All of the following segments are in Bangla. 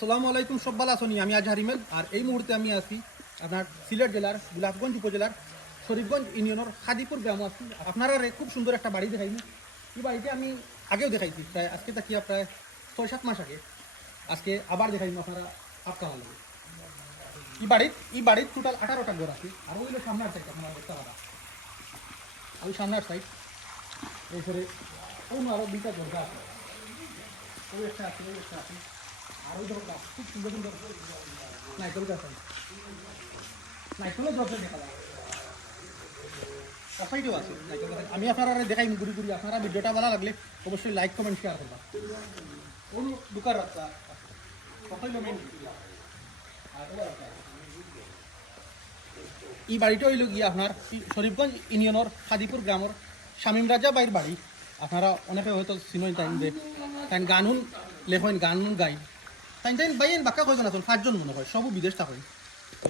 আসসালামু আলাইকুম সব্বাল আসনি আমি আজ হারিমেল আর এই মুহূর্তে আমি আছি আপনার সিলেট জেলার গোলাপগঞ্জ উপজেলার, শরীফগঞ্জ ইউনিয়নের খাদিপুর গ্রাম আছি। আপনারা খুব সুন্দর একটা বাড়ি দেখাইনি এই বাড়িতে আমি আগেও দেখাইছি, প্রায় আজকে তাকিয়া প্রায় ছয় সাত মাস আগে। আজকে আবার দেখাইম আপনারা আপকা ভালো এই বাড়ির এই বাড়ির টোটাল আঠারোটা ঘর আছে, আর ওইগুলো সামনের সাইড আপনারা দেখতে পারা ওই সামনের সাইড এরপরে অন্য আরও দুইটা দরজা আছে। ওই একটা আছে, ওই একটা আছে। আমি আপনারা দেখাই ঘুরি ঘুরি আপনারা ভিডিওটা ভালো লাগলে অবশ্যই লাইক কমেন্ট শেয়ার করবা। ওর দোকান রাস্তা বাড়িটা হইল গিয়ে আপনার শরীফগঞ্জ ইউনিয়নের খাদিপুর গ্রামের শামীম রাজা বাইর বাড়ি। আপনারা অনেকে হয়তো চিনই তাইন যে গানুন, লেখেন গানুন গাই। তাইন বাইন বাক্কা কয়জন আছেন? পাঁচজন মনে হয়। বিদেশ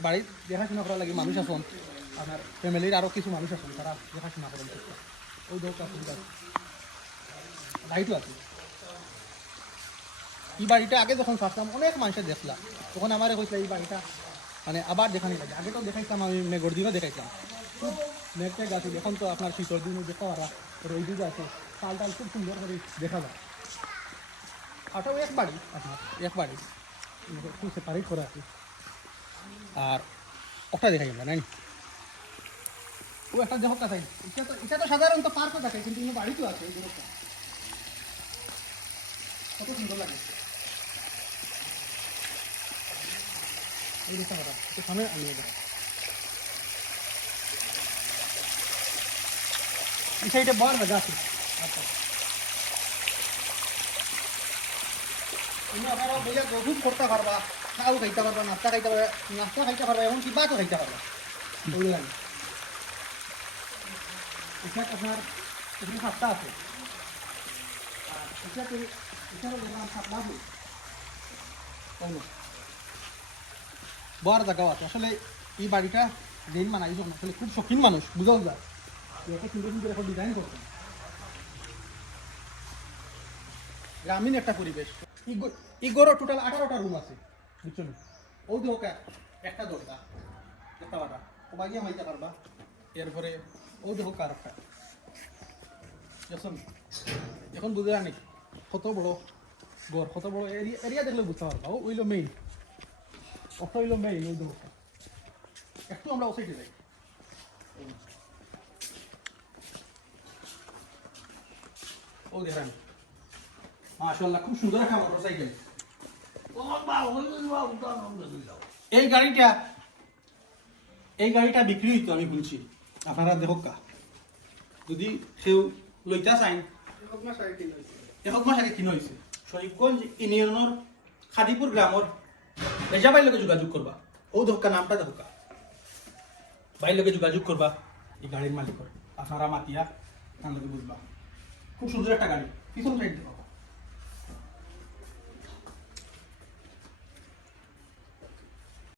বাড়ির দেখাশোনা করার লাগে মানুষ আছেন। আপনার ফ্যামিলির আরও কিছু মানুষ আছেন, তারা দেখাশোনা করেন ওই লাইটও আছে। এই বাড়িটা আগে যখন ফার্স্ট অনেক মানুষের দেখলাম। তখন আমার কইছিল এই বাড়িটা মানে আবার দেখানি লাগে। আগে তো দেখাইতাম, আমি মেঘর দিনও দেখাইতাম। খুব মেঘটা গাছ, এখন তো আপনার শীতল দিনও দেখা পারা, রোদ আছে। তাল টাল খুব সুন্দর করে দেখা যায়। আটাও এক বাড়ি আপনার এক বাড়ি একটু সেপারেট করা আছে আর ওটা দেখাই আমরা নাই ও, একটা দেহ কথা, এটা তো এটা তো সাধারণত পার্কও থাকে, কিন্তু এগুলো বাড়িতেও আছে কত সুন্দর লাগে। সামনে এই সাইডে বড় জায়গা আছে আচ্ছা। তুমি গভীর করতে পারবা খাইতে পারবা নাস্তা খাইতে সাতটা আছে। আছে। আসলে এই বাড়িটা যেই মানাই আসলে খুব শৌখিন মানুষ বুঝাও যায় এত সুন্দর সুন্দর এখন ডিজাইন করছেন গ্রামীণ একটা পরিবেশ ইগোরও টোটাল আঠারোটা রুম আছে, বুঝছ ও দেখো একটা দরজা দেখতে পারবা সবাই গিয়ে মাইতে পারবা। এরপরে ও দেখো কার একটা। এখন বুঝে জানি, কত বড় গড় কত বড় এরিয়া এরিয়া দেখলে বুঝতে পারবা। ও ওইলো মেইন অত হইল মেইন ওই দেখো একটু আমরা ও যাই। ও দেখেন মাশাআল্লাহ খুব সুন্দর একটা মোটরসাইকেল এই গাড়িটা এই গাড়িটা বিক্রি হইতো আমি বলছি। আপনারা দেখো কা। যদি সেও লইতা চাইন একক মাস আগে কিনা হয়েছে শরীফগঞ্জ ইউনিয়নের খাদিপুর গ্রামর রেজা বাইর লগে যোগাযোগ করবা। ও ধক্কা নামটা ধক্কা বাইর লগে যোগাযোগ করবা এই গাড়ির মালিকর আপনারা মাতিয়া তার বুঝবা। খুব সুন্দর একটা গাড়ি। পিছন সাইড দেখো।